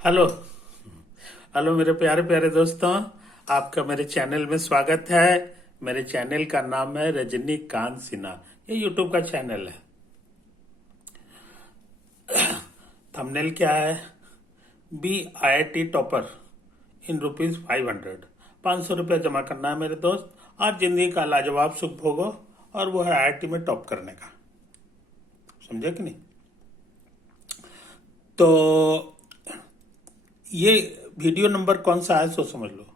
Hello. Hello मेरे प्यारे प्यारे दोस्तों, आपका मेरे चैनल में स्वागत है। मेरे चैनल का नाम है रजनीकांत सिन्हा। ये यूट्यूब का चैनल है। थंबनेल क्या है? B IIT topper in ₹500। 500 रुपया जमा करना है मेरे दोस्त। आज जिंदगी का लाजवाब सुख भोगो, और वो है IIT में टॉप करने का। समझे कि नहीं? तो ये वीडियो नंबर कौन सा है सो समझ लो,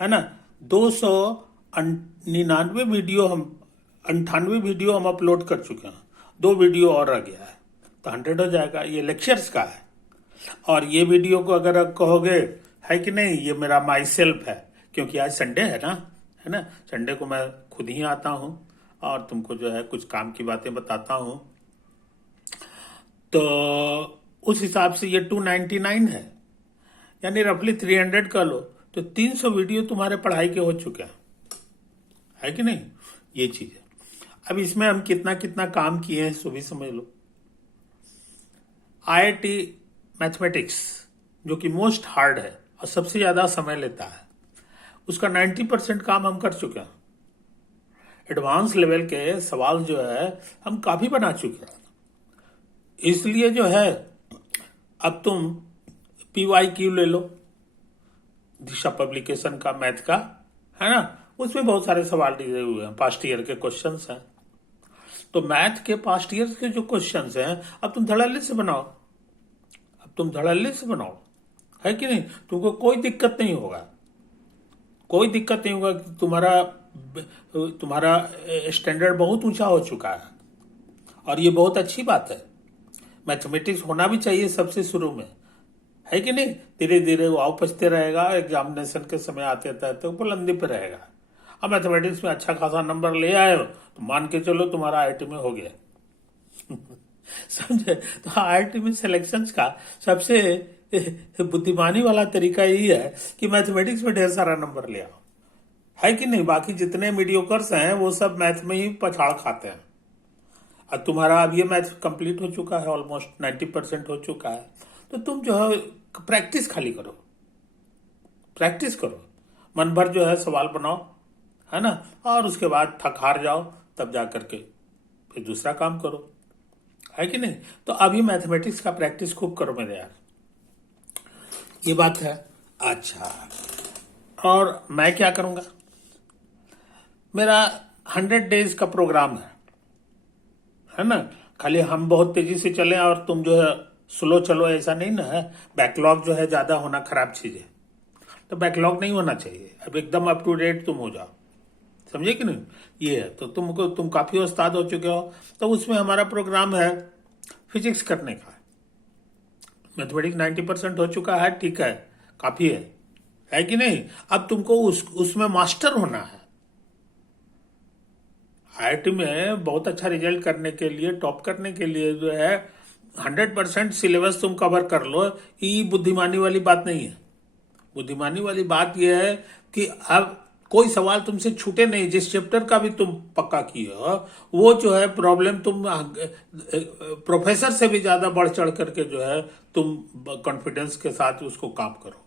है ना। 299 वीडियो हम 98 वीडियो हम अपलोड कर चुके हैं। 2 वीडियो और आ गया है तो 100 हो जाएगा। ये लेक्चर्स का है। और ये वीडियो को अगर आप कहोगे है कि नहीं, ये मेरा माई सेल्फ है, क्योंकि आज संडे है ना, है ना। संडे को मैं खुद ही आता हूँ और तुमको जो है कुछ काम की बातें बताता हूँ। तो उस हिसाब से ये 299 है, यानी रफली 300 कर लो तो 300 वीडियो तुम्हारे पढ़ाई के हो चुके हैं, है कि नहीं। ये चीज है। अब इसमें हम कितना कितना काम किए हैं सो भी समझ लो। IIT मैथमेटिक्स, जो कि मोस्ट हार्ड है और सबसे ज्यादा समय लेता है, उसका 90% काम हम कर चुके हैं। एडवांस लेवल के सवाल जो है हम काफी बना चुके हैं। इसलिए जो है, अब तुम PYQ ले लो, दिशा पब्लिकेशन का मैथ का, है ना। उसमें बहुत सारे सवाल दिए हुए हैं, पास्ट ईयर के क्वेश्चंस हैं। तो मैथ के पास्ट ईयर के जो क्वेश्चंस हैं, अब तुम धड़ल्ले से बनाओ। अब तुम धड़ल्ले से बनाओ, है कि नहीं। तुमको कोई दिक्कत नहीं होगा, कोई दिक्कत नहीं होगा कि तुम्हारा स्टैंडर्ड बहुत ऊंचा हो चुका है। और ये बहुत अच्छी बात है। मैथमेटिक्स होना भी चाहिए सबसे शुरू में, है कि नहीं। धीरे धीरे वो उपजते रहेगा, एग्जामिनेशन के समय आते आते तो बुलंदी पे रहेगा। अब मैथमेटिक्स में अच्छा खासा नंबर ले आए हो तो मान के चलो तुम्हारा IIT में हो गया। समझे। तो IIT में सिलेक्शन का सबसे बुद्धिमानी वाला तरीका यही है कि मैथमेटिक्स में ढेर सारा नंबर ले आओ, है कि नहीं। बाकी जितने मीडियोकर्स हैं वो सब मैथ में ही पछाड़ खाते हैं। और तुम्हारा अब ये मैथ कंप्लीट हो चुका है, ऑलमोस्ट 90% हो चुका है। तो तुम जो है प्रैक्टिस खाली करो, प्रैक्टिस करो, मन भर जो है सवाल बनाओ, है ना। और उसके बाद थक हार जाओ, तब जा करके फिर दूसरा काम करो, है कि नहीं। तो अभी मैथमेटिक्स का प्रैक्टिस खूब करो मेरे यार, ये बात है। अच्छा, और मैं क्या करूंगा, मेरा 100 डेज का प्रोग्राम है ना। खाली हम बहुत तेजी से चले और तुम जो है स्लो चलो, ऐसा नहीं ना है। बैकलॉग जो है ज्यादा होना खराब चीज है। तो बैकलॉग नहीं होना चाहिए। अब एकदम अप टू डेट तुम हो जाओ, समझे कि नहीं। ये है। तो तुम काफी उस्ताद हो चुके हो। तो उसमें हमारा प्रोग्राम है फिजिक्स करने का। मैथमेटिक्स 90% हो चुका है, ठीक है, काफी है कि नहीं। अब तुमको उसमें मास्टर होना है। IIT में बहुत अच्छा रिजल्ट करने के लिए, टॉप करने के लिए जो है 100% सिलेबस तुम कवर कर लो। ये बुद्धिमानी वाली बात नहीं है। बुद्धिमानी वाली बात यह है कि अब कोई सवाल तुमसे छूटे नहीं। जिस चैप्टर का भी तुम पक्का किए हो, वो जो है प्रॉब्लम तुम प्रोफेसर से भी ज्यादा बढ़ चढ़ करके जो है तुम कॉन्फिडेंस के साथ उसको काम करो,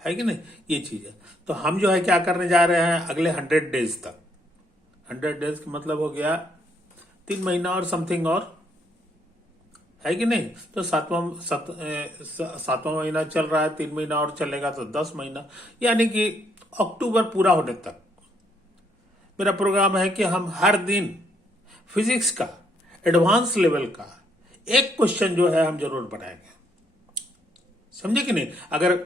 है कि नहीं। ये चीज है। तो हम जो है क्या करने जा रहे हैं अगले 100 डेज तक। 100 डेज का मतलब हो गया 3 महीना और समथिंग, और है कि नहीं। तो सातवां महीना चल रहा है, 3 महीना और चलेगा तो 10 महीना, यानी कि अक्टूबर पूरा होने तक मेरा प्रोग्राम है कि हम हर दिन फिजिक्स का एडवांस लेवल का एक क्वेश्चन जो है हम जरूर बनाएंगे, समझे कि नहीं। अगर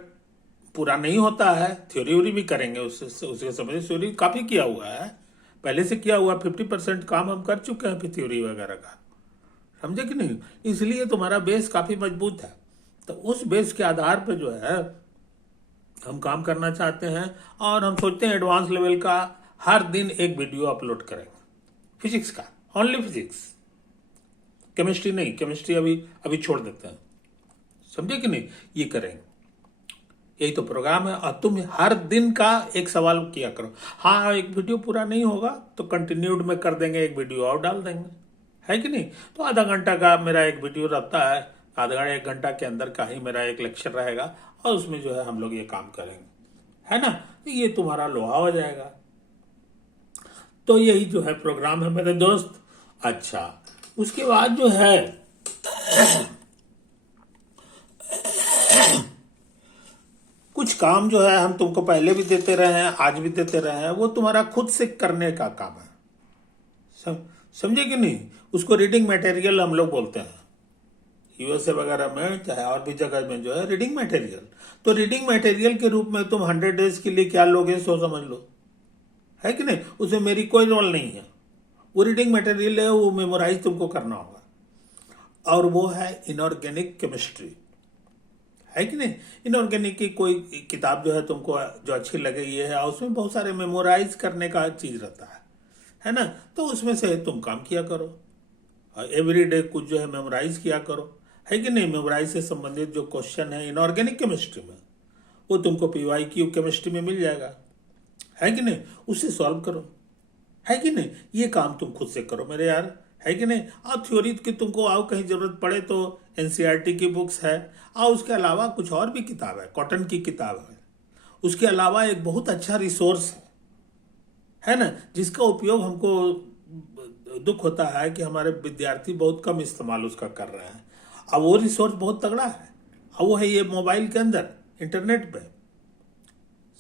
पूरा नहीं होता है, थ्योरी व्योरी भी करेंगे, उसके समझ थ्योरी काफी किया हुआ है, पहले से किया हुआ 50% काम हम कर चुके हैं फिर थ्योरी वगैरह का, समझे कि नहीं। इसलिए तुम्हारा बेस काफी मजबूत है। तो उस बेस के आधार पर जो है हम काम करना चाहते हैं, और हम सोचते हैं एडवांस लेवल का हर दिन एक वीडियो अपलोड करेंगे फिजिक्स का, ओनली फिजिक्स। केमिस्ट्री नहीं, केमिस्ट्री अभी अभी छोड़ देते हैं, समझे कि नहीं। ये करेंगे, यही तो प्रोग्राम है। और तुम हर दिन का एक सवाल किया करो। हाँ, एक वीडियो पूरा नहीं होगा तो कंटिन्यूड में कर देंगे, एक वीडियो और डाल देंगे, है कि नहीं। तो आधा घंटा का मेरा एक वीडियो रहता है, आधा 1 घंटा के अंदर का ही मेरा एक लेक्चर रहेगा और उसमें जो है हम लोग ये काम करेंगे, है ना। तो ये तुम्हारा लोहा हो जाएगा। तो यही जो है प्रोग्राम है मेरे दोस्त। अच्छा, उसके बाद जो है कुछ काम जो है हम तुमको पहले भी देते रहे हैं, आज भी देते रहे हैं, वो तुम्हारा खुद से करने का काम है। समझे कि नहीं? उसको रीडिंग मटेरियल हम लोग बोलते हैं, यूएसए वगैरह में चाहे और भी जगह में जो है रीडिंग मटेरियल। तो रीडिंग मटेरियल के रूप में तुम 100 डेज के लिए क्या लोगे सो समझ लो, है कि नहीं? उसमें मेरी कोई रोल नहीं है। वो रीडिंग मटेरियल है, वो मेमोराइज तुमको करना होगा, और वो है इनऑर्गेनिक केमिस्ट्री, है कि नहीं? इनऑर्गेनिक की कोई किताब जो है तुमको जो अच्छी लगे ये है, उसमें बहुत सारे मेमोराइज करने का चीज रहता है ना। तो उसमें से तुम काम किया करो, एवरीडे कुछ जो है मेमोराइज किया करो, है कि नहीं? मेमोराइज से संबंधित जो क्वेश्चन है इनऑर्गेनिक केमिस्ट्री में, वो तुमको PYQ केमिस्ट्री में मिल जाएगा, है कि नहीं? उससे सॉल्व करो, है कि नहीं? ये काम तुम खुद से करो मेरे यार, है कि नहीं? और थ्योरी की तुमको आओ कहीं जरूरत पड़े तो NCERT की बुक्स है, और उसके अलावा कुछ और भी किताब है, कॉटन की किताब है। उसके अलावा एक बहुत अच्छा रिसोर्स है ना, जिसका उपयोग हमको दुख होता है कि हमारे विद्यार्थी बहुत कम इस्तेमाल उसका कर रहे हैं। अब वो रिसोर्स बहुत तगड़ा है, और वो है ये मोबाइल के अंदर इंटरनेट पे,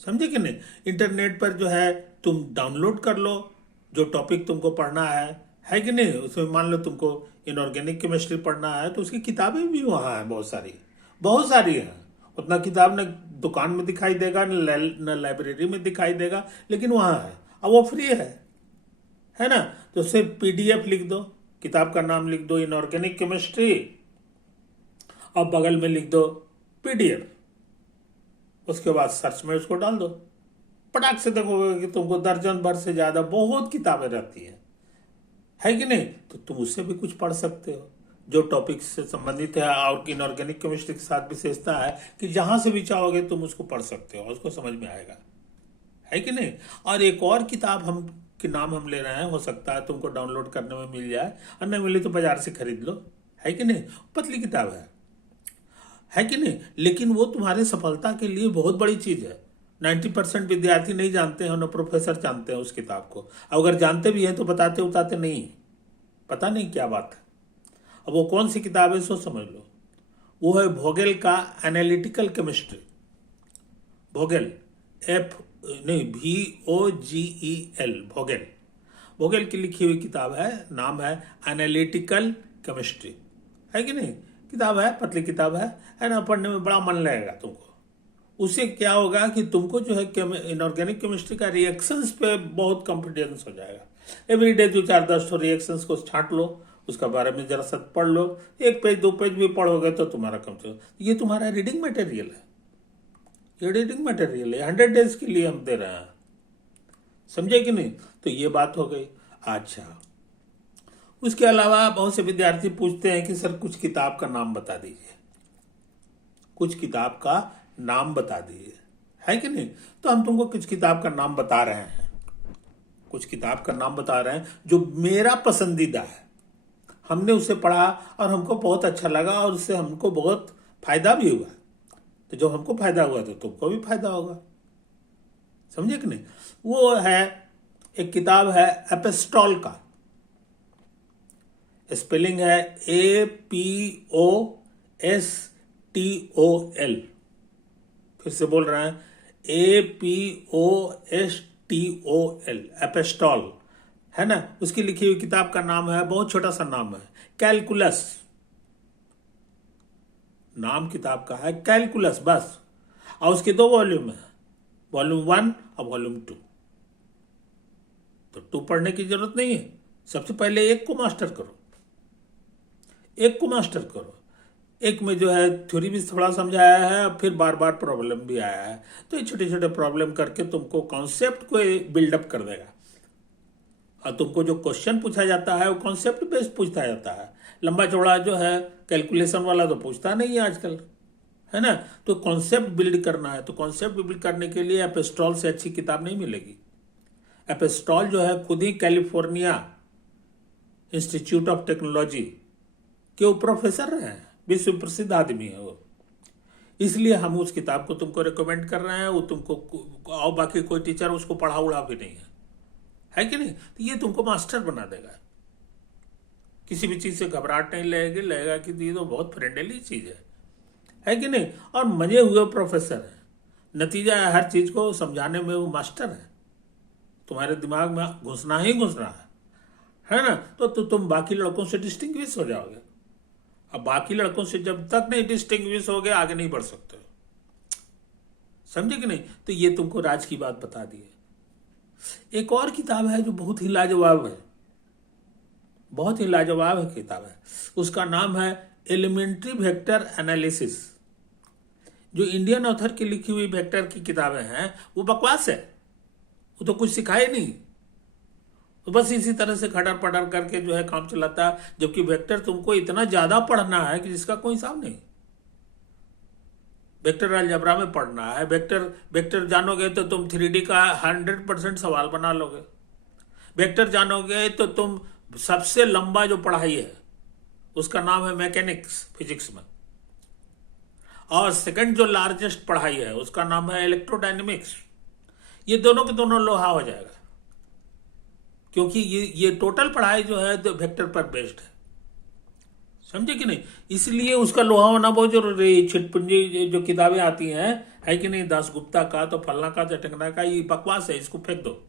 समझे कि नहीं? इंटरनेट पर जो है तुम डाउनलोड कर लो जो टॉपिक तुमको पढ़ना है कि नहीं? उसमें मान लो तुमको इनऑर्गेनिक केमिस्ट्री पढ़ना है तो उसकी किताबें भी वहाँ हैं, बहुत सारी हैं। उतना किताब न दुकान में दिखाई देगा न लाइब्रेरी में दिखाई देगा, लेकिन वहाँ है, अब वो फ्री है ना। तो सिर्फ PDF लिख दो, किताब का नाम लिख दो इनऑर्गेनिक केमिस्ट्री, और बगल में लिख दो PDF, उसके बाद सर्च में उसको डाल दो, पटाख से देखोगे कि तुमको दर्जन भर से ज्यादा बहुत किताबें रहती है कि नहीं? तो तुम उससे भी कुछ पढ़ सकते हो जो टॉपिक से संबंधित है। और इनऑर्गेनिक केमिस्ट्री के साथ विशेषता है कि जहां से भी चाहोगे तुम उसको पढ़ सकते हो, उसको समझ में आएगा, है कि नहीं? और एक और किताब हम के नाम हम ले रहे हैं, हो सकता है तुमको डाउनलोड करने में मिल जाए, और नहीं मिले तो बाजार से खरीद लो, है कि नहीं? पतली किताब है कि नहीं? लेकिन वो तुम्हारे सफलता के लिए बहुत बड़ी चीज है। 90% विद्यार्थी नहीं जानते हैं, न प्रोफेसर जानते हैं उस किताब को, अगर जानते भी हैं तो बताते उताते नहीं, पता नहीं क्या बात है। अब वो कौन सी किताब है सो समझ लो, वो है वोगेल का analytical chemistry. Vogel VOGEL, Vogel की लिखी हुई किताब है, नाम है एनालिटिकल केमिस्ट्री, है कि नहीं? किताब है, पतली किताब है ना, पढ़ने में बड़ा मन लगेगा तुमको। उससे क्या होगा कि तुमको जो है इनऑर्गेनिक केमिस्ट्री का रिएक्शंस पे बहुत कॉन्फिडेंस हो जाएगा। एवरीडे 2 4 10 रिएक्शंस को छांट लो, उसका बारे में जरा सा पढ़ लो, 1 पेज 2 पेज भी पढ़ोगे तो तुम्हारा कम से ये तुम्हारा रीडिंग मटेरियल है, ये रीडिंग मटेरियल है, 100 डेज के लिए हम दे रहे हैं, समझे कि नहीं? तो ये बात हो गई। अच्छा, उसके अलावा बहुत से विद्यार्थी पूछते हैं कि सर कुछ किताब का नाम बता दीजिए, कुछ किताब का नाम बता दीजिए, है कि नहीं? तो हम तुमको कुछ किताब का नाम बता रहे हैं, कुछ किताब का नाम बता रहे हैं जो मेरा पसंदीदा है, हमने उसे पढ़ा और हमको बहुत अच्छा लगा और उससे हमको बहुत फायदा भी हुआ। तो जब हमको फायदा हुआ तो तुमको भी फायदा होगा, समझे कि नहीं? वो है एक किताब है एपिस्टॉल का, स्पेलिंग है APOSTOL, फिर से बोल रहे हैं APOSTOL, एपिस्टॉल, है ना। उसकी लिखी हुई किताब का नाम है, बहुत छोटा सा नाम है, कैलकुलस। नाम किताब का है कैलकुलस बस, और उसके 2 वॉल्यूम है, वॉल्यूम 1 और वॉल्यूम 2। तो 2 पढ़ने की जरूरत नहीं है, सबसे पहले 1 को मास्टर करो, 1 को मास्टर करो। 1 में जो है थ्योरी भी थोड़ा समझाया है, फिर बार बार प्रॉब्लम भी आया है, तो ये छोटे छोटे प्रॉब्लम करके तुमको कॉन्सेप्ट को बिल्डअप कर देगा। और तुमको जो क्वेश्चन पूछा जाता है वो कॉन्सेप्ट बेस्ड पूछा जाता है, लंबा चौड़ा जो है कैलकुलेशन वाला तो पूछता नहीं है आजकल, है ना। तो कॉन्सेप्ट बिल्ड करना है, तो कॉन्सेप्ट बिल्ड करने के लिए एपिस्टॉल से अच्छी किताब नहीं मिलेगी। एपिस्टॉल जो है खुद ही कैलिफोर्निया इंस्टीट्यूट ऑफ टेक्नोलॉजी के वो प्रोफेसर रहे हैं, विश्व प्रसिद्ध आदमी है वो, इसलिए हम उस किताब को तुमको रिकमेंड कर रहे हैं। वो तुमको, और बाकी कोई टीचर उसको पढ़ा उड़ा भी नहीं है कि नहीं? तो ये तुमको मास्टर बना देगा, किसी भी चीज से घबराहट नहीं लगेगी, लगेगा कि ये तो बहुत फ्रेंडली चीज है कि नहीं? और मजे हुए प्रोफेसर है, नतीजा है हर चीज को समझाने में वो मास्टर है, तुम्हारे दिमाग में घुसना ही घुसना है ना? तो तुम बाकी लड़कों से डिस्टिंग्विश हो जाओगे। अब बाकी लड़कों से जब तक नहीं डिस्टिंग्विश हो गए, आगे नहीं बढ़ सकते, समझे कि नहीं? तो ये तुमको राज की बात बता दी है। एक और किताब है जो बहुत ही लाजवाब है, बहुत ही लाजवाब है किताब है, उसका नाम है एलिमेंट्री वेक्टर एनालिसिस। जो इंडियन ऑथर की लिखी हुई वेक्टर की किताबें हैं वो बकवास है, वो तो कुछ सिखाए नहीं, तो बस इसी तरह से खटर पटर करके जो है काम चलाता है, जबकि वेक्टर तुमको इतना ज्यादा पढ़ना है कि जिसका कोई हिसाब नहीं। वेक्टर अलजेब्रा में पढ़ना है, वेक्टर जानोगे तो तुम 3D का 100% सवाल बना लोगे। वेक्टर जानोगे तो तुम सबसे लंबा जो पढ़ाई है उसका नाम है मैकेनिक्स फिजिक्स में, और सेकंड जो लार्जेस्ट पढ़ाई है उसका नाम है इलेक्ट्रोडायनेमिक्स। ये दोनों के दोनों लोहा हो जाएगा, क्योंकि ये टोटल पढ़ाई जो है तो वेक्टर पर बेस्ड है, समझे कि नहीं? इसलिए उसका लोहा होना बहुत जरूरी है। छिटपुंजी जो किताबें आती हैं है कि नहीं, दासगुप्ता का तो फलना का चटकना का, ये बकवास है, इसको फेंक दो,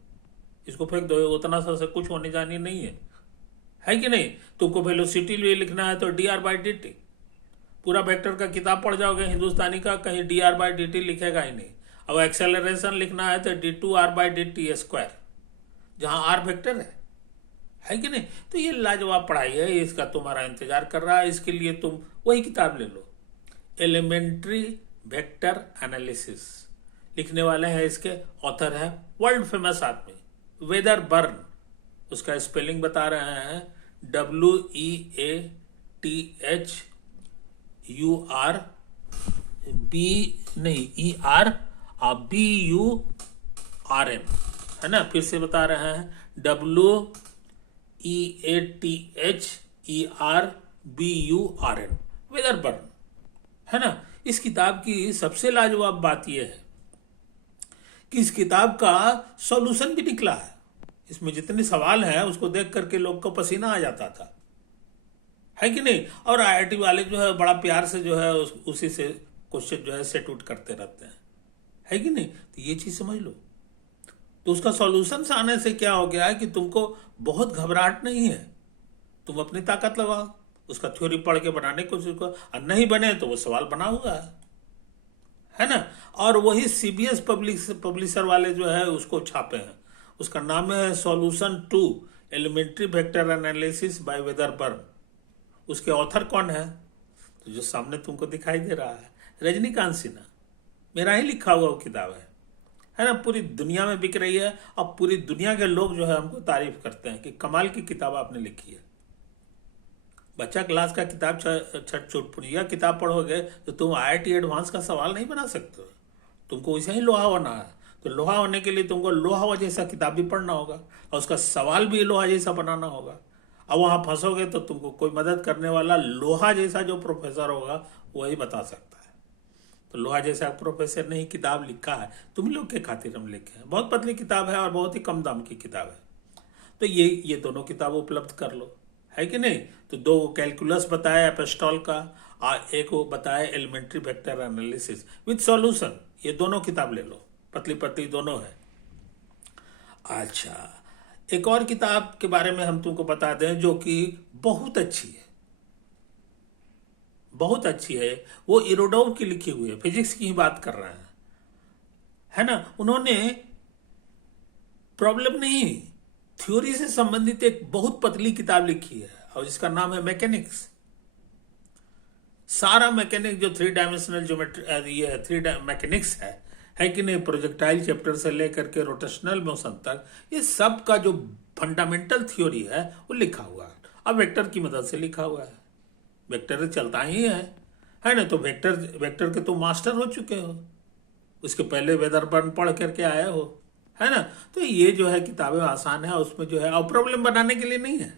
इसको फेंक दो, उतना सा से कुछ होने जानी नहीं है कि नहीं? तुमको वेलोसिटी लिखना है तो dr/dt, पूरा वेक्टर का किताब पढ़ जाओगे हिंदुस्तानी का, कहीं dr/dt लिखेगा ही नहीं। अब एक्सेलरेशन लिखना है तो d2r/dt², जहां r वेक्टर है कि नहीं? तो ये लाजवाब पढ़ाई है, इसका तुम्हारा इंतजार कर रहा है। इसके लिए तुम वही किताब ले लो, एलिमेंट्री वेक्टर एनालिसिस। लिखने वाले हैं इसके ऑथर है वर्ल्ड फेमस आदमी वेदरबर्न, उसका स्पेलिंग बता रहे हैं WEATHURBURN, है ना? फिर से बता रहे हैं WEATHERBURN, वेदरबर्न, है ना? इस किताब की सबसे लाजवाब बात यह है कि इस किताब का सॉल्यूशन भी निकला है। इसमें जितने सवाल हैं उसको देख करके लोग को पसीना आ जाता था, है कि नहीं? और IIT वाले जो है बड़ा प्यार से जो है उसी से क्वेश्चन जो है सेट आउट करते रहते हैं, है कि नहीं? तो ये चीज समझ लो। तो उसका सॉल्यूशन आने से क्या हो गया है कि तुमको बहुत घबराहट नहीं है, तुम अपनी ताकत लगाओ, उसका थ्योरी पढ़ के बनाने की कोशिश करो, और नहीं बने तो वो सवाल बना हुआ है ना? और वही CBS पब्लिशर वाले जो है उसको छापे हैं, उसका नाम है solution 2 elementary vector analysis by Weatherburn. उसके ऑथर कौन है? तो जो सामने तुमको दिखाई दे रहा है, रजनीकांत सिन्हा, मेरा ही लिखा हुआ वो किताब है ना? पूरी दुनिया में बिक रही है, और पूरी दुनिया के लोग जो है हमको तारीफ करते हैं कि कमाल की किताब आपने लिखी है। बच्चा क्लास का किताब छठ चुटपुटिया किताब पढ़ोगे तो तुम IIT एडवांस का सवाल नहीं बना सकते, तुमको वैसे ही लोहा होना है। तो लोहा होने के लिए तुमको लोहा जैसा किताब भी पढ़ना होगा, और उसका सवाल भी लोहा जैसा बनाना होगा। अब वहां फंसोगे तो तुमको कोई मदद करने वाला लोहा जैसा जो प्रोफेसर होगा वही बता सकता है। तो लोहा जैसा प्रोफेसर ने ही किताब लिखा है, तुम लोग के खातिर हम लिखे हैं। बहुत पतली किताब है और बहुत ही कम दाम की किताब है। तो ये दोनों किताब उपलब्ध कर लो, है कि नहीं? तो 2 कैलकुलस बताया एपिस्टॉल का, और एक वो बताया elementary vector analysis with solution. ये दोनों किताब ले लो, पतली पतली दोनों है। अच्छा, एक और किताब के बारे में हम तुमको बता दें जो कि बहुत अच्छी है, बहुत अच्छी है। वो इरोडोव की लिखी हुई है, फिजिक्स की ही बात कर रहे हैं, है ना? उन्होंने प्रॉब्लम नहीं, थ्योरी से संबंधित एक बहुत पतली किताब लिखी है, और जिसका नाम है मैकेनिक्स। सारा मैकेनिक्स जो 3 डायमेंशनल ज्योमेट्री, ये 3 मैकेनिक्स है कि नहीं? प्रोजेक्टाइल चैप्टर से लेकर के रोटेशनल मोशन तक, ये सब का जो फंडामेंटल थ्योरी है वो लिखा हुआ है। अब वेक्टर की मदद से लिखा हुआ है, वेक्टर चलता ही है ना? तो वेक्टर के तुम मास्टर हो चुके हो, उसके पहले वेदरबर्न पढ़ करके आए हो, है ना? तो ये जो है किताबें आसान है, उसमें जो है और प्रॉब्लम बनाने के लिए नहीं है,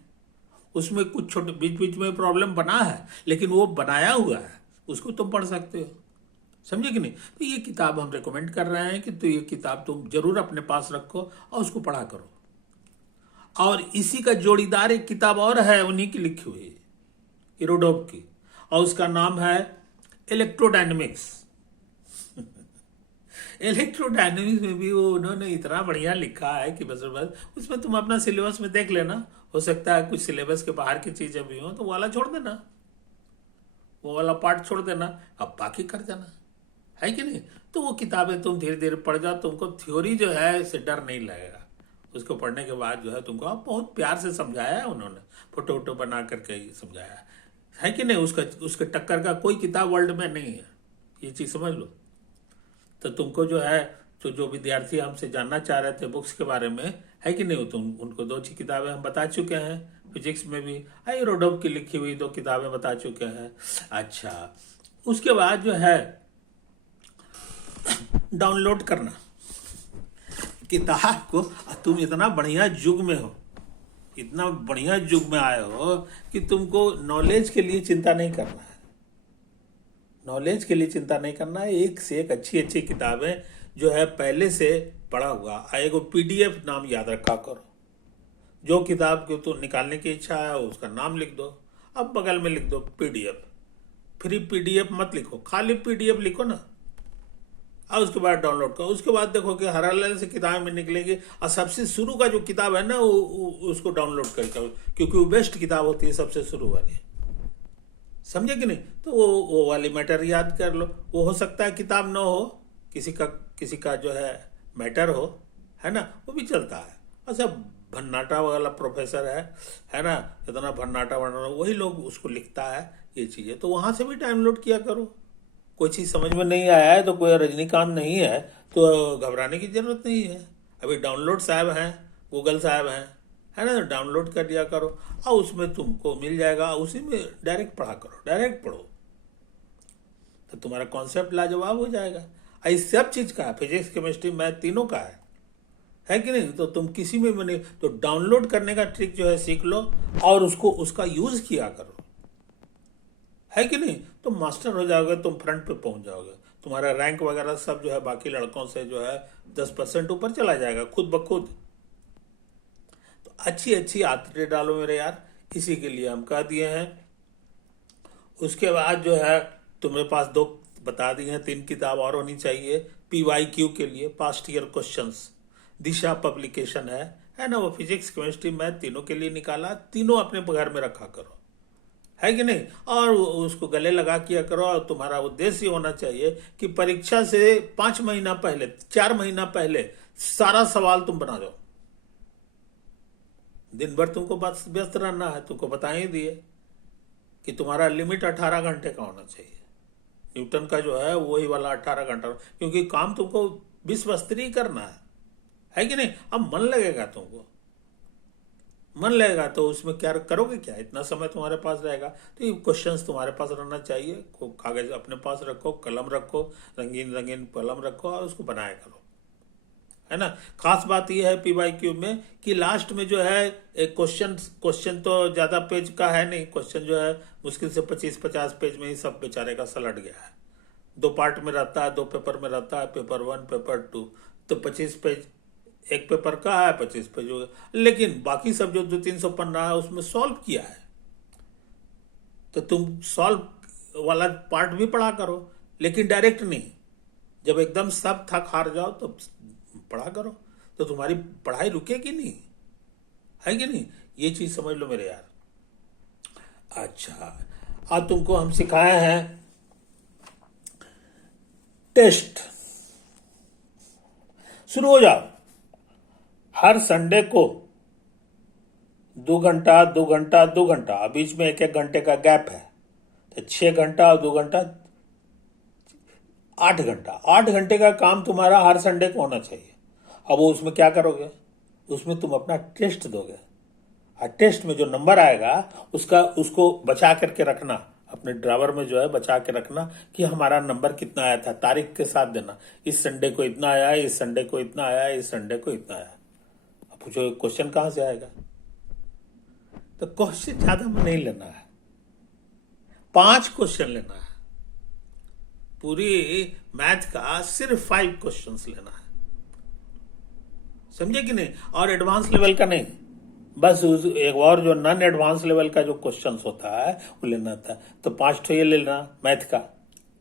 उसमें कुछ छोटे बीच बीच में प्रॉब्लम बना है, लेकिन वो बनाया हुआ है, उसको तुम पढ़ सकते हो। समझे कि नहीं? तो ये किताब हम रेकमेंड कर रहे हैं कि तो ये किताब तुम जरूर अपने पास रखो और उसको पढ़ा करो। और इसी का जोड़ीदार एक किताब और है, उन्हीं की लिखी हुई, इरोडोव की, और उसका नाम है इलेक्ट्रोडायनेमिक्स। इलेक्ट्रोडायनेमिक्स में भी वो उन्होंने इतना बढ़िया लिखा है कि बस बस उसमें तुम अपना सिलेबस में देख लेना। हो सकता है कुछ सिलेबस के बाहर की चीजें भी हो तो वो वाला छोड़ देना, वो वाला पार्ट छोड़ देना, अब बाकी कर देना, है कि नहीं? तो वो किताबें तुम धीरे धीरे पढ़ जाओ, तुमको थ्योरी जो है इससे डर नहीं लगेगा। उसको पढ़ने के बाद जो है तुमको अब बहुत प्यार से समझाया है उन्होंने, फोटो वोटो बना करके ही समझाया है कि नहीं? उसका उसके टक्कर का कोई किताब वर्ल्ड में नहीं है, ये चीज समझ लो। तो तुमको जो है, तो जो विद्यार्थी हमसे जानना चाह रहे थे बुक्स के बारे में, है कि नहीं, तुम उनको दो अच्छी किताबें हम बता चुके हैं। फिजिक्स में भी रोडोव की लिखी हुई दो किताबें बता चुके हैं। अच्छा, उसके बाद जो है डाउनलोड करना किताब को। तुम इतना बढ़िया युग में हो, इतना बढ़िया युग में आए हो कि तुमको नॉलेज के लिए चिंता नहीं करना है। नॉलेज के लिए चिंता नहीं करना है, एक से एक अच्छी अच्छी किताबें जो है पहले से पढ़ा हुआ। एगो पीडीएफ नाम याद रखा करो, जो किताब को तो निकालने की इच्छा है उसका नाम लिख दो, अब बगल में लिख दो पीडीएफ। फ्री पीडीएफ मत लिखो, खाली पीडीएफ लिखो ना, और उसके बाद डाउनलोड करो। उसके बाद देखो कि हर हर से किताब में निकलेगी, और सबसे शुरू का जो किताब है ना उसको डाउनलोड करके, क्योंकि वो बेस्ट किताब होती है सबसे शुरू वाली। समझे कि नहीं? तो वो वाली मैटर याद कर लो। वो हो सकता है किताब ना हो, किसी का जो है मैटर हो, है ना, वो भी चलता है। अच्छा, भन्नाटा वाला प्रोफेसर है ना, इतना भन्नाटा वरनाटा वही लोग उसको लिखता है ये चीजें, तो वहां से भी डाउनलोड किया करो। कोई चीज समझ में नहीं आया है तो कोई रजनीकांत नहीं है तो घबराने की जरूरत नहीं है। अभी डाउनलोड साहब हैं, गूगल साहब हैं, है ना, डाउनलोड कर दिया करो और उसमें तुमको मिल जाएगा, उसी में डायरेक्ट पढ़ा करो, डायरेक्ट पढ़ो, तो तुम्हारा कॉन्सेप्ट लाजवाब हो जाएगा। इस सब चीज का, फिजिक्स केमिस्ट्री मैथ तीनों का है कि नहीं? तो तुम किसी में बने तो डाउनलोड करने का ट्रिक जो है सीख लो और उसको उसका यूज किया करो, है कि नहीं? तो मास्टर हो जाओगे, तुम फ्रंट पे पहुंच जाओगे, तुम्हारा रैंक वगैरह सब जो है बाकी लड़कों से जो है 10% ऊपर चला जाएगा खुद ब खुद। तो अच्छी अच्छी आदतें डालो मेरे यार, इसी के लिए हम कह दिए हैं। उसके बाद जो है तुम्हारे पास दो बता दी हैं, 3 किताब और होनी चाहिए पीवाईक्यू के लिए, पास्ट ईयर क्वेश्चंस। दिशा पब्लिकेशन है ना, वो फिजिक्स केमिस्ट्री मैथ तीनों के लिए निकाला, तीनों अपने घर में रखा करो, है कि नहीं? और उसको गले लगा किया करो। और तुम्हारा उद्देश्य होना चाहिए कि परीक्षा से 5 महीना पहले, 4 महीना पहले सारा सवाल तुम बना दो। दिन भर तुमको व्यस्त रहना है, तुमको बता ही दिए कि तुम्हारा लिमिट 18 घंटे का होना चाहिए। न्यूटन का जो है वही वाला 18 घंटा, क्योंकि काम तुमको विश्वस्तरीय करना है कि नहीं? अब मन लगेगा, तुमको मन लगेगा तो उसमें क्या करोगे, क्या इतना समय तुम्हारे पास रहेगा? तो ये क्वेश्चंस तुम्हारे पास रहना चाहिए। कागज अपने पास रखो, कलम रखो, रंगीन रंगीन कलम रखो और उसको बनाया करो, है ना। खास बात यह है पीवाईक्यू में कि लास्ट में जो है एक क्वेश्चन तो ज्यादा पेज का है नहीं, क्वेश्चन जो है मुश्किल से 25-50 पेज में ही सब बेचारे का सलट गया है। 2 पार्ट में रहता है, 2 पेपर में रहता है, पेपर 1 पेपर 2, तो 25 पेज एक पेपर का है, 25 पेज हो गया। लेकिन बाकी सब जो 200-300 पन्ना है उसमें सॉल्व किया है, तो तुम सॉल्व वाला पार्ट भी पढ़ा करो, लेकिन डायरेक्ट नहीं। जब एकदम सब थक हार जाओ तो पढ़ा करो, तो तुम्हारी पढ़ाई रुकेगी नहीं, है कि नहीं? ये चीज समझ लो मेरे यार। अच्छा, आज तुमको हम सिखाए हैं टेस्ट। शुरू हो जाओ। हर संडे को 2 घंटा 2 घंटा 2 घंटा, बीच में 1-1 घंटे का गैप है, तो 6 घंटा और 2 घंटा 8 घंटा। 8 घंटे का काम तुम्हारा हर संडे को होना चाहिए। अब वो उसमें क्या करोगे? उसमें तुम अपना टेस्ट दोगे, और टेस्ट में जो नंबर आएगा उसको बचा करके रखना, अपने ड्रावर में जो है बचा के रखना कि हमारा नंबर कितना आया था, तारीख के साथ देना। इस संडे को इतना आया, इस संडे को इतना आया, इस संडे को इतना आया। अब पूछो क्वेश्चन कहां से आएगा? तो क्वेश्चन ज्यादा में नहीं लेना है, 5 क्वेश्चन लेना है। पूरी मैथ का सिर्फ 5 क्वेश्चंस लेना है, समझे कि नहीं? और एडवांस लेवल का नहीं, बस उस एक और जो नॉन एडवांस लेवल का जो क्वेश्चंस होता है वो लेना था। तो 5 ठो ये लेना मैथ का,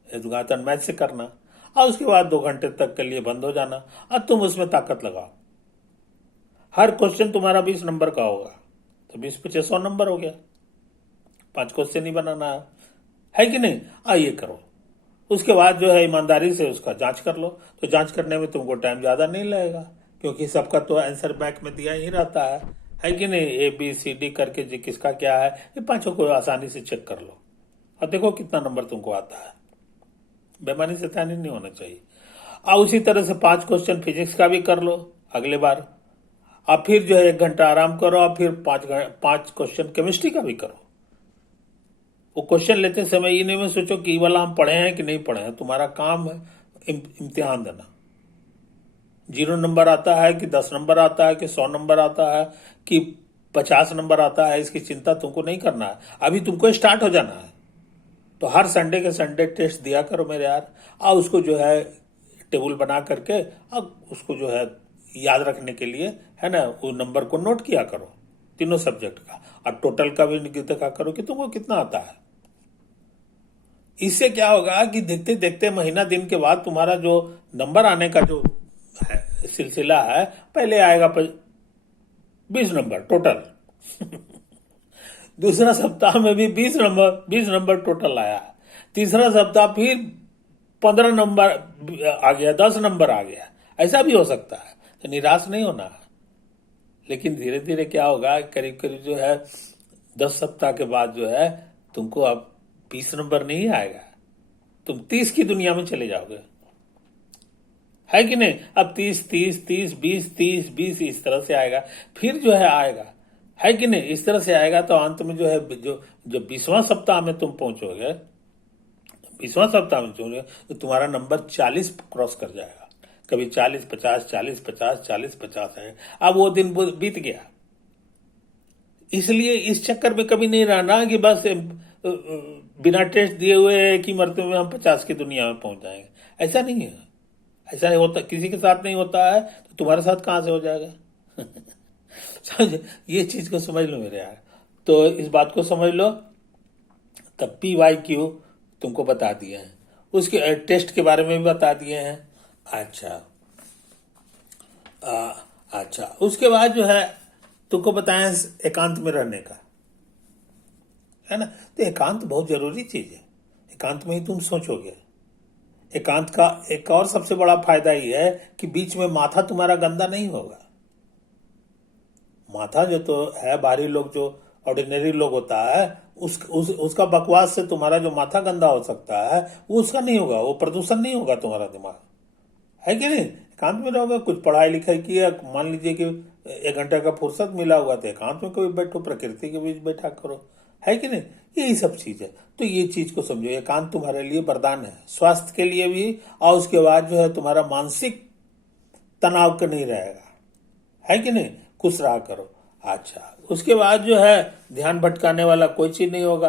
उद्घाटन मैथ से करना, और उसके बाद 2 घंटे तक के लिए बंद हो जाना। अब तुम उसमें ताकत लगाओ, हर क्वेश्चन तुम्हारा 20 नंबर का होगा, तो 20 पीछे 100 नंबर हो गया। 5 क्वेश्चन ही बनाना है कि नहीं? ये करो। उसके बाद जो है ईमानदारी से उसका जांच कर लो। तो जांच करने में तुमको टाइम ज्यादा नहीं लगेगा, क्योंकि सबका तो आंसर बैक में दिया ही रहता है कि नहीं? ABCD करके जी किसका क्या है, ये 5 को आसानी से चेक कर लो और देखो कितना नंबर तुमको आता है। बेमानी से तानी नहीं होना चाहिए। और उसी तरह से 5 क्वेश्चन फिजिक्स का भी कर लो अगले बार। अब फिर जो है 1 घंटा आराम करो, और फिर 5 क्वेश्चन केमिस्ट्री का भी करो। वो क्वेश्चन लेते समय ये नहीं सोचो कि ये वाला हम पढ़े हैं कि नहीं पढ़े हैं, तुम्हारा काम है इम्तिहान देना। 0 नंबर आता है कि 10 नंबर आता है कि 100 नंबर आता है कि 50 नंबर आता है, इसकी चिंता तुमको नहीं करना है। अभी तुमको स्टार्ट हो जाना है। तो हर संडे के संडे टेस्ट दिया करो मेरे यार, और उसको जो है टेबल बना करके अब उसको जो है याद रखने के लिए है ना, वो नंबर को नोट किया करो तीनों सब्जेक्ट का, और टोटल का भी देखा करो कि तुमको कितना आता है। इससे क्या होगा कि देखते देखते महीना दिन के बाद तुम्हारा जो नंबर आने का जो है सिलसिला है, पहले आएगा 20 नंबर टोटल दूसरा सप्ताह में भी 20 नंबर टोटल आया। तीसरा सप्ताह फिर 15 नंबर आ गया, 10 नंबर आ गया। ऐसा भी हो सकता है, तो निराश नहीं होना है। लेकिन धीरे धीरे क्या होगा, करीब करीब जो है 10 सप्ताह के बाद जो है तुमको अब 20 नंबर नहीं आएगा, तुम 30 की दुनिया में चले जाओगे, है कि नहीं? अब 30 30 30 20 30 20 इस तरह से आएगा, फिर जो है कि नहीं? इस तरह से आएगा। तो अंत में जो है जो 20वां सप्ताह में तुम पहुंचोगे, 20वां सप्ताह में पहुंचोगे तो तुम्हारा नंबर 40 क्रॉस कर जाएगा। कभी 40 50 40 50 40 50 है। अब वो दिन बीत गया। इसलिए इस चक्कर में कभी नहीं रहना कि बस बिना टेस्ट दिए हुए एक ही मरतबे में हम 50 की दुनिया में पहुंच जाएंगे। ऐसा नहीं है, ऐसा नहीं होता, किसी के साथ नहीं होता है, तो तुम्हारे साथ कहां से हो जाएगा समझ, ये चीज को समझ लो मेरे यार। तो इस बात को समझ लो। तब PYQ तुमको बता दिए हैं, उसके टेस्ट के बारे में भी बता दिए हैं। अच्छा अच्छा, उसके बाद जो है तुमको बताएं एकांत में रहने का, है ना? तो एकांत बहुत जरूरी चीज है। एकांत में ही तुम सोचोगे। एकांत का एक और सबसे बड़ा फायदा ये है कि बीच में माथा तुम्हारा गंदा नहीं होगा। माथा जो तो है, बाहरी लोग जो ऑर्डिनरी लोग होता है, उसका बकवास से तुम्हारा जो माथा गंदा हो सकता है वो उसका नहीं होगा, वो प्रदूषण नहीं होगा तुम्हारा दिमाग, है कि नहीं? एकांत में रहोगे, कुछ पढ़ाई लिखाई किया, मान लीजिए कि 1 घंटे का फुर्सत मिला हुआ, तो एकांत में कोई बैठो, प्रकृति के बीच बैठा करो, है कि नहीं? यही सब चीज है। तो ये चीज को समझो, एकांत तुम्हारे लिए वरदान है, स्वास्थ्य के लिए भी, और उसके बाद जो है तुम्हारा मानसिक तनाव का नहीं रहेगा, है कि नहीं? खुश रहा करो। अच्छा, उसके बाद जो है ध्यान भटकाने वाला कोई चीज नहीं होगा।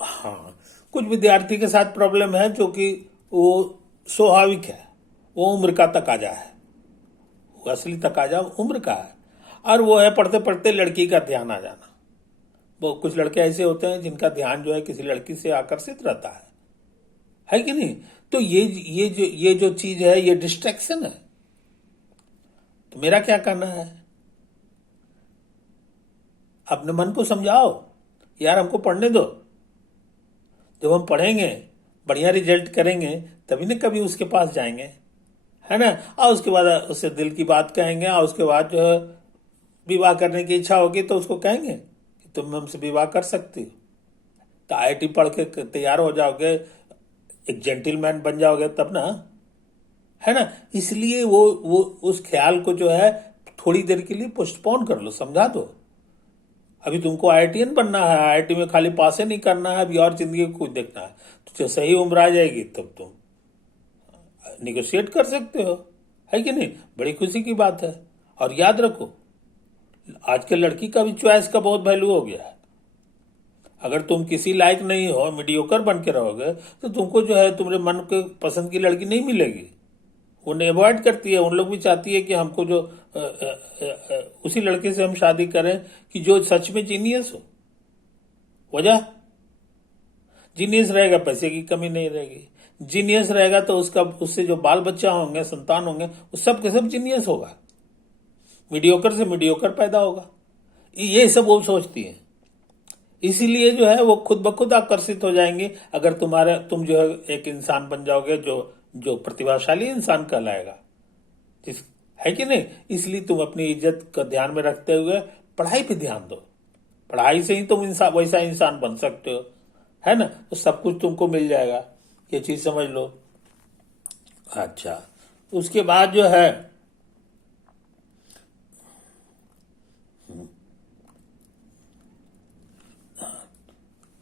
हाँ, कुछ विद्यार्थी के साथ प्रॉब्लम है, जो कि वो स्वाभाविक है, वो उम्र का तकाजा है, वो असली तकाजा उम्र का है, और वो है पढ़ते पढ़ते लड़की का ध्यान आ जाना। वो कुछ लड़के ऐसे होते हैं जिनका ध्यान जो है किसी लड़की से आकर्षित रहता है कि नहीं? तो ये जो चीज है, ये डिस्ट्रैक्शन है। तो मेरा क्या करना है, अपने मन को समझाओ, यार हमको पढ़ने दो। जब हम पढ़ेंगे, बढ़िया रिजल्ट करेंगे, तभी ना कभी उसके पास जाएंगे, है ना? और उसके बाद उससे दिल की बात कहेंगे, और उसके बाद जो है विवाह करने की इच्छा होगी तो उसको कहेंगे कि तुम हमसे विवाह कर सकती हो। तो IIT पढ़ के तैयार हो जाओगे, एक जेंटलमैन बन जाओगे तब ना, है ना? इसलिए वो उस ख्याल को जो है थोड़ी देर के लिए पोस्टपोन कर लो, समझा दो। अभी तुमको IITian बनना है, IIT में खाली पास नहीं करना है, अभी और जिंदगी को कुछ देखना है। तो जब सही उम्र आ जाएगी तब तुम निगोशिएट कर सकते हो, है कि नहीं? बड़ी खुशी की बात है। और याद रखो, आजकल लड़की का भी चॉइस का बहुत वैल्यू हो गया है। अगर तुम किसी लायक नहीं हो, मीडियोकर बन के रहोगे, तो तुमको जो है तुम्हारे मन के पसंद की लड़की नहीं मिलेगी। उन्हें अवॉइड करती है। उन लोग भी चाहती है कि हमको जो उसी लड़के से हम शादी करें कि जो सच में जीनियस हो। वजह, जीनियस रहेगा, पैसे की कमी नहीं रहेगी। जीनियस रहेगा तो उसका उससे जो बाल बच्चा होंगे, संतान होंगे, वो सब के सब जीनियस होगा। मीडियोकर से मीडियोकर पैदा होगा। ये सब वो सोचती है। इसीलिए जो है वो खुद ब खुद आकर्षित हो जाएंगे। अगर तुम जो है एक इंसान बन जाओगे जो जो प्रतिभाशाली इंसान कहलाएगा, जिस है कि नहीं। इसलिए तुम अपनी इज्जत का ध्यान में रखते हुए पढ़ाई पे ध्यान दो। पढ़ाई से ही तुम वैसा इंसान बन सकते हो, है ना। तो सब कुछ तुमको मिल जाएगा, ये चीज समझ लो। अच्छा, उसके बाद जो है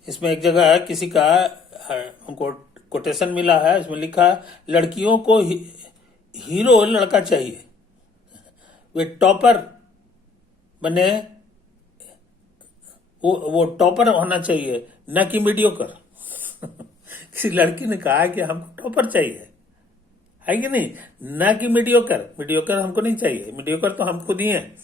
इसमें एक जगह है किसी का हमको कोटेशन मिला है। इसमें लिखा है, लड़कियों को हीरो लड़का चाहिए, वे टॉपर बने, वो टॉपर होना चाहिए, न कि मीडियोकर। किसी लड़की ने कहा है कि हमको टॉपर चाहिए, है कि नहीं, न कि मीडियोकर। मीडियोकर हमको नहीं चाहिए, मीडियोकर तो हम खुद ही हैं।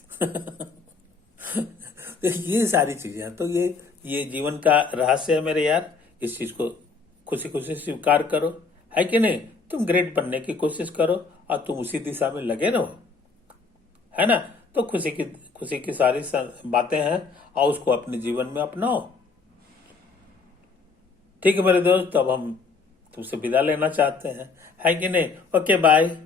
तो ये सारी चीजें हैं। तो ये जीवन का रहस्य है मेरे यार। इस चीज को खुशी खुशी स्वीकार करो, है कि नहीं। तुम ग्रेट बनने की कोशिश करो और तुम उसी दिशा में लगे रहो, है ना। तो खुशी की सारी बातें हैं और उसको अपने जीवन में अपनाओ। ठीक है मेरे दोस्त, अब हम तुमसे विदा लेना चाहते हैं, है कि नहीं। Okay, bye.